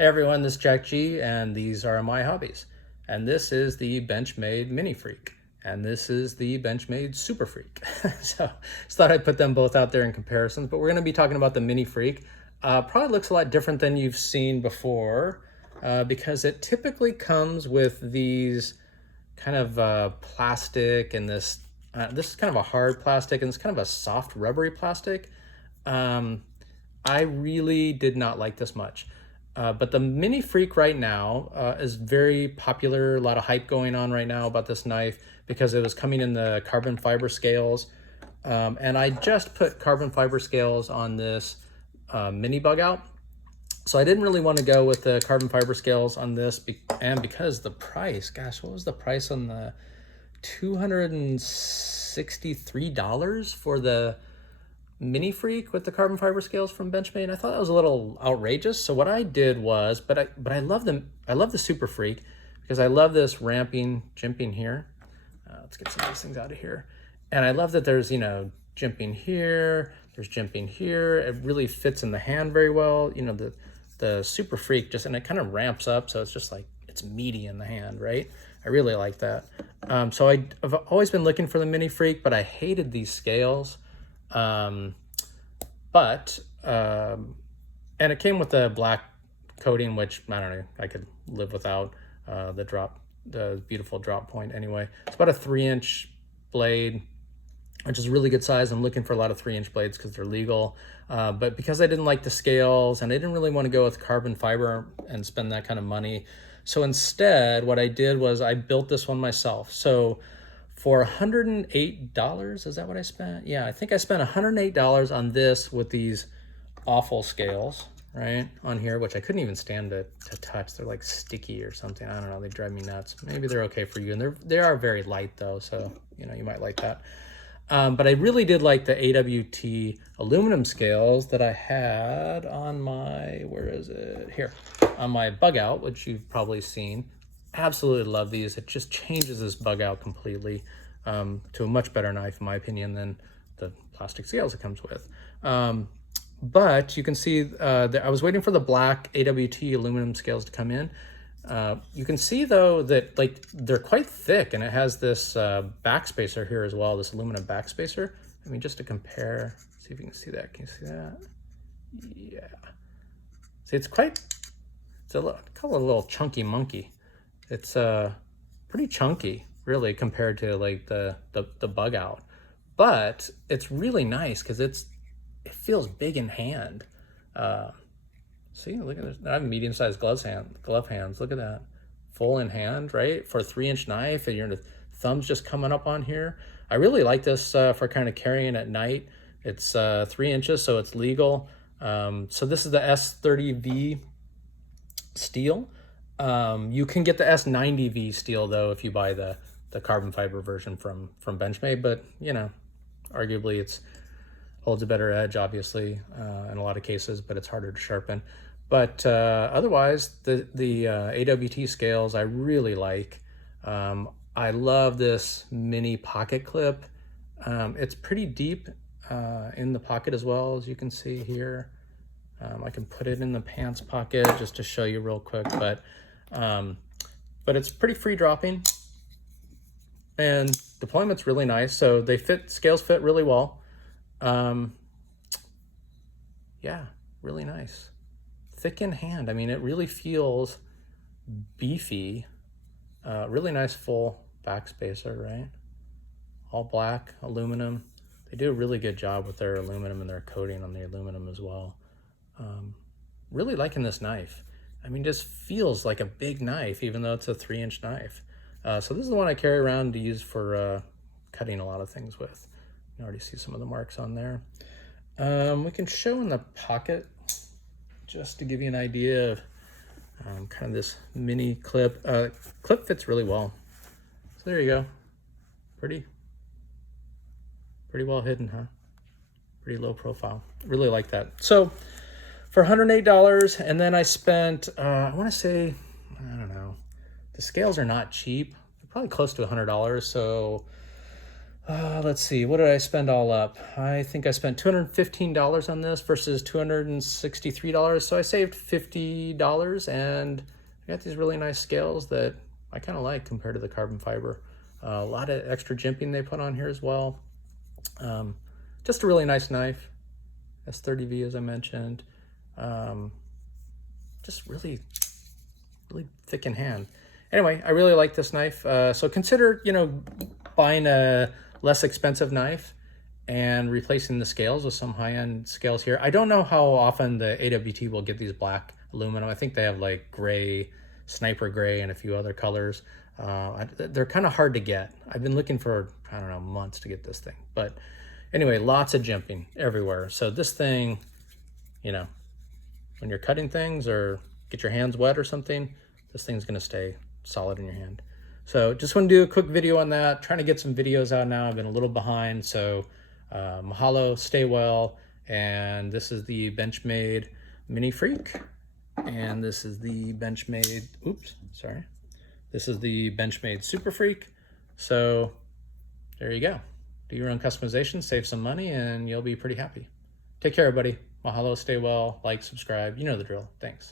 Hey everyone, this is Jack G, and these are my hobbies. And this is the Benchmade mini-freek, and this is the Benchmade Super Freek. So just thought I'd put them both out there in comparisons, but we're going to be talking about the mini-freek. Probably looks a lot different than you've seen before because it typically comes with these kind of plastic, and this is kind of a hard plastic, and it's kind of a soft rubbery plastic. I really did not like this much. But the mini-freek right now is very popular. A lot of hype going on right now about this knife because it was coming in the carbon fiber scales. And I just put carbon fiber scales on this mini BUGOUT. So I didn't really want to go with the carbon fiber scales on this, and because the price, gosh, what was the price on the $263 for the mini-freek with the carbon fiber scales from Benchmade? I thought that was a little outrageous. So what I did was, but I love them. I love the Super Freek because I love this ramping, jimping here. Let's get some of these things out of here. And I love that there's, jimping here, there's jimping here. It really fits in the hand very well. The Super Freek and it kind of ramps up. So it's just like, it's meaty in the hand, right? I really like that. So I've always been looking for the mini-freek, but I hated these scales. And it came with the black coating, which I don't know, I could live without the beautiful drop point anyway. It's about a 3-inch blade, which is a really good size. I'm looking for a lot of 3-inch blades because they're legal. But because I didn't like the scales and I didn't really want to go with carbon fiber and spend that kind of money. So instead, what I did was I built this one myself. So for $108, is that what I spent? Yeah, I think I spent $108 on this with these awful scales, right, on here, which I couldn't even stand to touch. They're like sticky or something. I don't know, they drive me nuts. Maybe they're okay for you, and they are very light though, so you might like that. But I really did like the AWT aluminum scales that I had on my, where is it? Here, on my BUGOUT, which you've probably seen. Absolutely love these. It just changes this BUGOUT completely to a much better knife, in my opinion, than the plastic scales it comes with. But you can see that I was waiting for the black AWT aluminum scales to come in. You can see though that they're quite thick, and it has this backspacer here as well, this aluminum backspacer. I mean, just to compare, see if you can see that. Can you see that? Yeah. See, it's a little chunky monkey. It's pretty chunky, really, compared to like the BUGOUT, but it's really nice because it feels big in hand. See, look at this. I have medium-sized glove hands. Look at that, full in hand, right? For a 3-inch knife, and your thumb's just coming up on here. I really like this for kind of carrying at night. It's 3 inches, so it's legal. So this is the S30V steel. You can get the S90V steel though if you buy the carbon fiber version from Benchmade, but arguably it's holds a better edge, obviously, in a lot of cases, but it's harder to sharpen. But otherwise, the AWT scales I really like. I love this mini pocket clip. It's pretty deep in the pocket as well, as you can see here. I can put it in the pants pocket just to show you real quick, but it's pretty free dropping, and deployment's really nice. So scales fit really well. Yeah, really nice. Thick in hand. I mean, it really feels beefy. Really nice full backspacer, right? All black aluminum. They do a really good job with their aluminum and their coating on the aluminum as well. Really liking this knife. I mean, just feels like a big knife, even though it's a 3-inch knife. So this is the one I carry around to use for cutting a lot of things with. You can already see some of the marks on there. We can show in the pocket just to give you an idea of kind of this mini clip. Clip fits really well. So there you go. Pretty well hidden, huh? Pretty low profile. Really like that. So for $108, and then I spent, I want to say, I don't know, the scales are not cheap. They're probably close to $100. So Let's see, what did I spend all up? I think I spent $215 on this versus $263. So I saved $50, and I got these really nice scales that I kind of like compared to the carbon fiber. A lot of extra jimping they put on here as well. Just a really nice knife. S30V, as I mentioned. Just really thick in hand. Anyway, I really like this knife. So consider, buying a less expensive knife and replacing the scales with some high-end scales here. I don't know how often the AWT will get these black aluminum. I think they have like gray, sniper gray, and a few other colors. They're kind of hard to get. I've been looking for, I don't know, months to get this thing. But anyway, lots of jimping everywhere. So this thing, when you're cutting things or get your hands wet or something, this thing's gonna stay solid in your hand. So just want to do a quick video on that. Trying to get some videos out now. I've been a little behind, so mahalo, stay well. And this is the Benchmade mini-freek. And this is the Benchmade, this is the Benchmade Super Freek. So there you go. Do your own customization, save some money, and you'll be pretty happy. Take care, everybody. Mahalo, stay well, like, subscribe. You know the drill. Thanks.